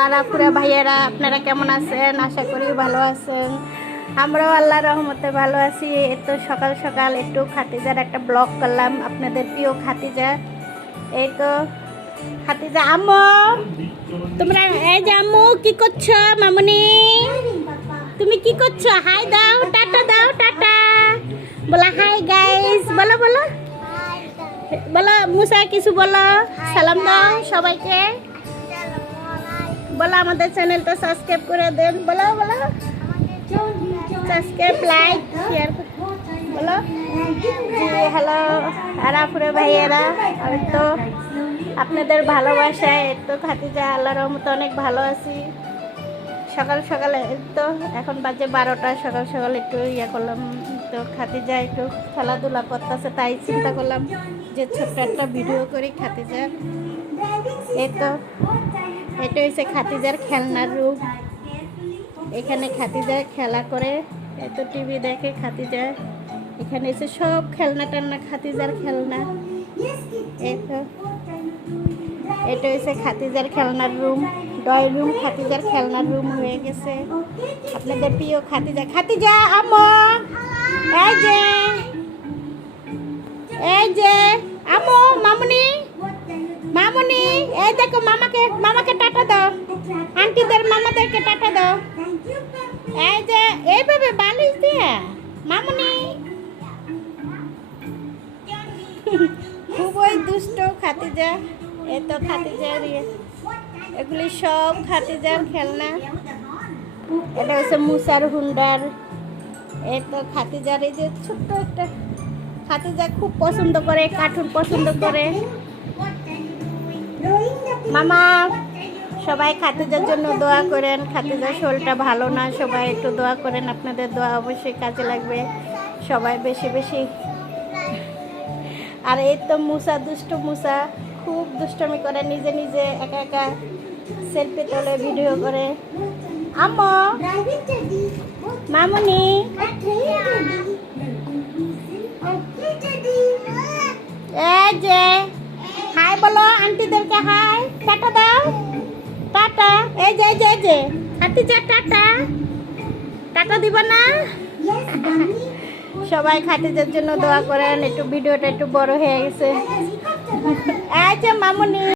আর আপুরা ভাইয়েরা আপনারা কেমন আছেন? আশা করি ভালো আছেন। আমরাও আল্লাহর রহমতে ভালো আছি। তো সকাল সকাল একটু খাতিজার একটা ব্লগ করলাম, আপনাদের প্রিয় খাতিজা। এই তো খাতিজা, আম্মু তোমরা, এই যে আম্মু কি করছো? মামুনি তুমি কি করছো? হাই দাও, টাটা দাও, টাটা বলো। হাই গাইস বলো, বলো বলো, মুসা কিছু বলো, সালাম দাও সবাইকে বলো। আমাদের চ্যানেলটা সাবস্ক্রাইব করে দেন, বলো বলো, সাবস্ক্রাইব, লাইক, শেয়ার বলো। হ্যালো আর আপুরে ভাইয়েরা, আমি তো আপনাদের ভালোবাসায় তো খাতিজা আল্লাহর রহমতে অনেক ভালো আছি। সকাল সকালে তো এখন বাজে 12টা, সকাল সকাল একটু করলাম। তো খাতিজা একটু খেলাধুলা করতেছে, তাই চিন্তা করলাম যে ছোট্ট একটা ভিডিও করি খাতিজা। এই তো এটা হচ্ছে খাতিজার খেলনার রুম। এখানে খাতিজা খেলা করে, এত টিভি দেখে খাতিজা। এখানে এসে সব খেলনা টান্না খাতিজার খেলনা। এই তো এটা হচ্ছে খাতিজার খেলনার রুম, ড্রয়িং রুম খাতিজার খেলনার রুম হয়ে গেছে। আপনাদের প্রিয় খাতিজা, খাতিজা আম্মু, এই যে আম্মু, মামুনি, মামুনি, এই দেখো মামাকে টাটা দাও, আন্টিদের মামাদেরকে টাটা দাও। এই যে এইভাবে বালিশ দিয়ে মামুনি। খুবই দুষ্ট খাতিজা। এই তো খাতিজার এগুলি সব খাতিজার খেলনা। এটা হচ্ছে মুসার হুন্ডার। এই তো খাতিজার এই যে ছোট্ট একটা, খাতিজা খুব পছন্দ করে, কার্টুন পছন্দ করে। মামা সবাই খাতিজার জন্য দোয়া করেন। খাতিজার শরীরটা ভালো না, সবাই একটু দোয়া করেন। আপনাদের দোয়া অবশ্যই কাজে লাগবে, সবাই বেশি বেশি। আর এই তো মুসা, দুষ্ট মুসা, খুব দুষ্টমি করে, নিজে নিজে একা একা সেলফি তোলে, ভিডিও করে। আম্মু, মামুনি, এই যে হাই বলো আন্টিদেরকে, হাই, টাটা দাও, টাটা। এই যে খাতিজা টাটা, টাটা দিব না? সবাই খাতিজার জন্য দোয়া করেন। একটু ভিডিওটা একটু বড় হয়ে গেছে। এই যে মামুনি।